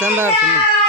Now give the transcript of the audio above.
estándar.